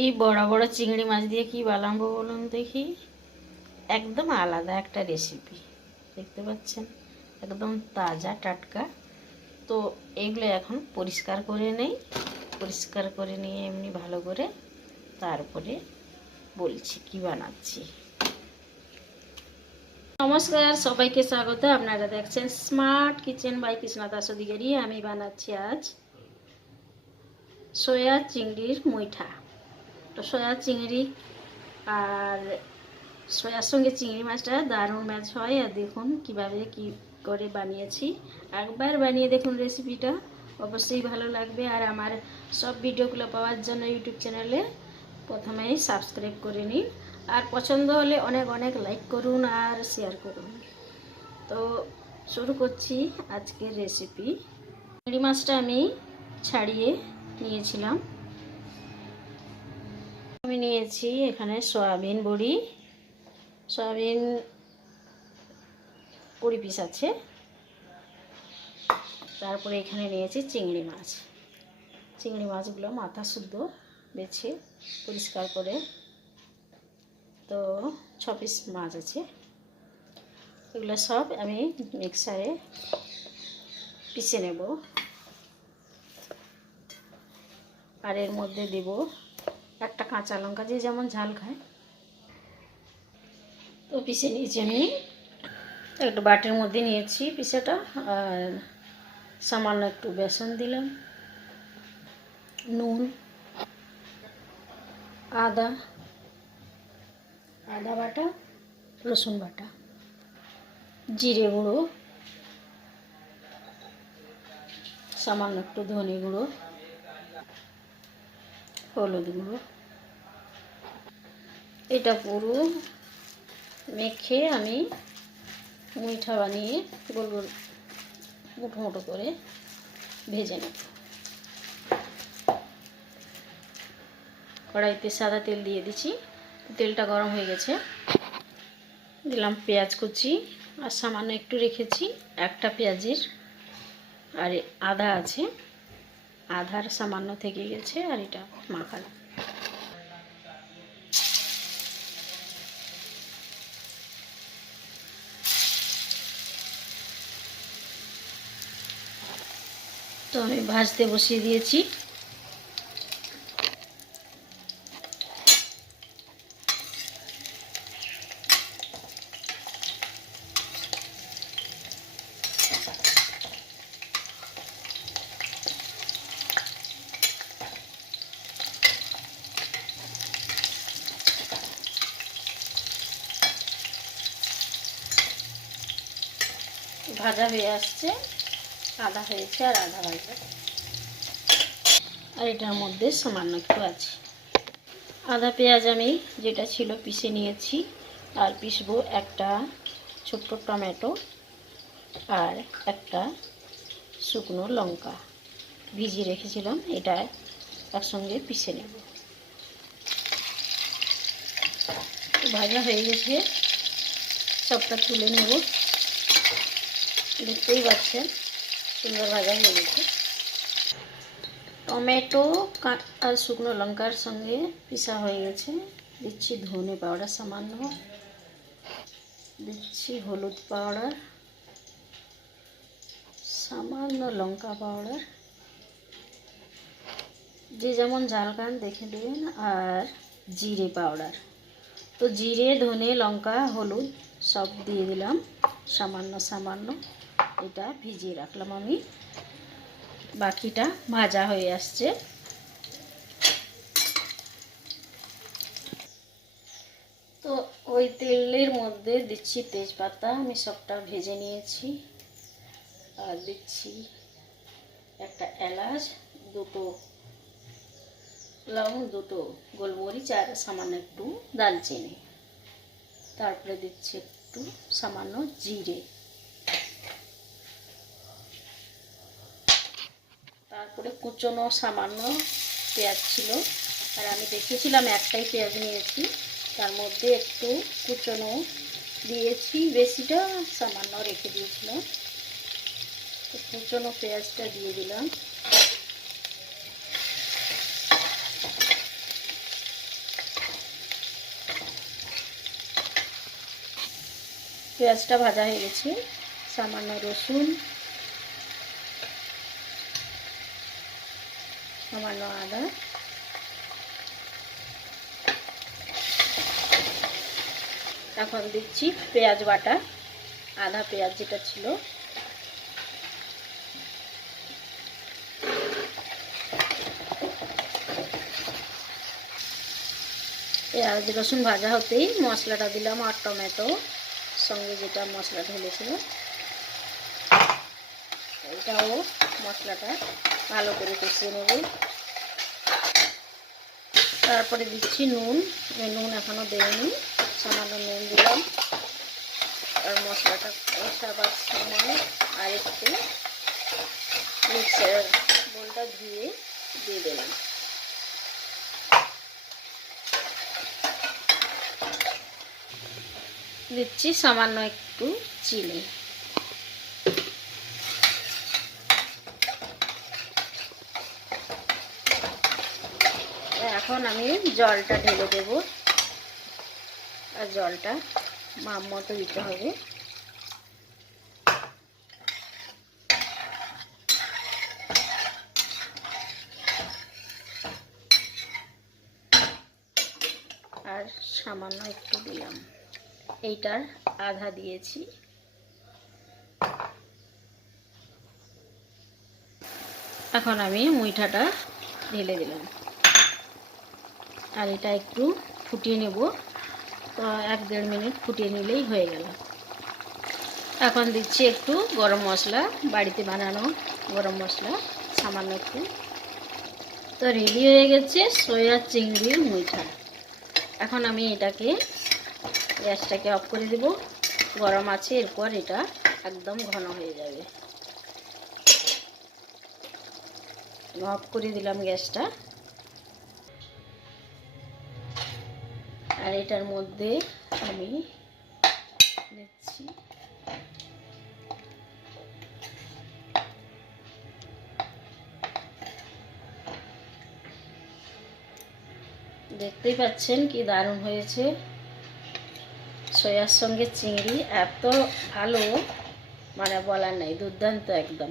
এই বড় বড় চিংড়ি মাছ দিয়ে কি বানাবো বলুন দেখি? একদম আলাদা একটা রেসিপি দেখতে পাচ্ছেন? একদম তাজা টাটকা। তো এগুলো এখন পরিষ্কার করে নেই, পরিষ্কার করে নিয়ে এমনি ভালো করে তারপরে বলছি কি বানাচ্ছি। নমস্কার, সবাইকে স্বাগত। আপনারা দেখছেন smart kitchen by Krishna Das Adhikari. আমি বানাচ্ছি আজ সয়া চিংড়ির মুইঠা। তো সয়া চিংড়ি আর সয়ার সঙ্গে চিংড়ি মাছটা দারুণ ম্যাচ হয়। আর দেখুন কীভাবে কি করে বানিয়েছি। একবার বানিয়ে দেখুন রেসিপিটা অবশ্যই ভালো লাগবে। আর আমার সব ভিডিওগুলো পাওয়ার জন্য ইউটিউব চ্যানেলে প্রথমেই সাবস্ক্রাইব করে নিন। আর পছন্দ হলে অনেক অনেক লাইক করুন আর শেয়ার করুন। তো শুরু করছি আজকের রেসিপি চিংড়ি মাছটা আমি ছাড়িয়ে নিয়েছিলাম। আমি নিয়েছি এখানে সয়াবিন বড়ি। সয়াবিন কুড়ি পিস আছে। তারপরে এখানে নিয়েছি চিংড়ি মাছ। চিংড়ি মাছগুলো মাথা শুদ্ধ বেছে পরিষ্কার করে। তো ছ পিস মাছ আছে। এগুলো সব আমি মিক্সারে পিষে নেব। আর এর মধ্যে দেব একটা কাঁচা লঙ্কা যে যেমন ঝাল খায়। তো পিষে নিয়েছি আমি। একটু বাটির মধ্যে নিয়েছি পিসাটা আর সামান্য একটু বেসন দিলাম। নুন, আদা আদা বাটা, রসুন বাটা, জিরে গুঁড়ো, সামান্য একটু ধনে গুঁড়ো, হলুদ গুঁড়ো। এটা পুরো মেখে আমি মুইঠা বানিয়ে গোল গোল মুঠো মুঠো করে ভেজে নেব। কড়াইতে সাদা তেল দিয়ে দিচ্ছি। তেলটা গরম হয়ে গেছে। দিলাম পেঁয়াজ কুচি আর সামান্য একটু রেখেছি একটা পেঁয়াজের। আর আদা আছে। আধার সামান্য থেকে গেছে আর এটা মাখালাম। তো আমি ভাজতে বসিয়ে দিয়েছি। ভাজা হয়ে আসছে। আদা হয়েছে আর আধা ভাজা আর এটার মধ্যে সামান্য একটু আছে। আদা পেঁয়াজ আমি যেটা ছিল পিষে নিয়েছি, আর পিসবো একটা ছোট্ট টমেটো আর একটা শুকনো লঙ্কা। ভিজিয়ে রেখেছিলাম, এটা একসঙ্গে পিষে নেব। ভাজা হয়ে গেছে, সবটা তুলে নেব। দেখতেই পাচ্ছেন সুন্দর ভাজা হয়ে গেছে। টমেটো আর শুকনো লঙ্কার সঙ্গে পিসা হয়ে গেছে। দিচ্ছি ধনে পাউডার সামান্য। দিচ্ছি হলুদ পাউডার সামান্য লঙ্কা পাউডার যে যেমন ঝাল দেখে দেবেন আর জিরে পাউডার তো জিরে, ধনে, লঙ্কা, হলুদ সব দিয়ে দিলাম। সামান্য সামান্য। এটা ভিজিয়ে রাখলাম আমি। বাকিটা ভাজা হয়ে আসছে। তো ওই তেলের মধ্যে দিচ্ছি তেজপাতা, আমি সবটা ভেজে নিয়েছি। আর দিচ্ছি একটা এলাচ, দুটো লবঙ্গ দুটো গোলমরিচ আর সামান্য একটু দালচিনি তারপরে দিচ্ছি একটু সামান্য জিরে। তারপরে কুচনো সামান্য পেঁয়াজ ছিল। আর আমি দেখেছিলাম একটাই পেঁয়াজ নিয়েছি। তার মধ্যে একটু কুচনো দিয়েছি, বেশিটা সামান্য রেখে দিয়েছিলাম। তো কুচনো পেঁয়াজটা দিয়ে দিলাম। পেঁয়াজটা ভাজা হয়ে গেছে। সামান্য রসুন সামান্য আদা। এখন দিচ্ছি পেঁয়াজ বাটা আধা পেঁয়াজ যেটা ছিল। পেঁয়াজ, রসুন ভাজা হতেই মশলাটা দিলাম আর টমেটো, সঙ্গে যেটা মশলা ঢেলেছিল। এটাও মশলাটা ভালো করে কষিয়ে নেব। তারপরে দিচ্ছি নুন। নুন এখনও দেয়নি সামান্য নুন দিলাম। আর মশলাটা কষাবার সময় আর একটু মিক্সার বোলটা ধুয়ে দিয়ে দিলাম। দিচ্ছি সামান্য একটু চিনি। এখন আমি জলটা ঢেলে দেব। আর জলটা মাম মতো দিতে হবে। আর সামান্য একটু দিলাম। এইটার আধা দিয়েছি। এখন আমি মুইঠাটা ঢেলে দিলাম। আর এটা একটু ফুটিয়ে নেব। তো এক দেড় মিনিট ফুটিয়ে নিলেই হয়ে গেল। এখন দিচ্ছি একটু গরম মশলা, বাড়িতে বানানো গরম মশলা, সামান্য একটু। তো রেডি হয়ে গেছে সয়া চিংড়ির মুইঠা। এখন আমি এটাকে গ্যাসটাকে অফ করে দেব। গরম আছে, এরপর এটা একদম ঘন হয়ে যাবে। অফ করে দিলাম গ্যাসটা। আর এটার মধ্যে আমি নিচ্ছি দেখতেই পাচ্ছেন কি দারুণ হয়েছে। সয়ার সঙ্গে চিংড়ি এত ভালো মানে বলার নেই, দুর্দান্ত একদম।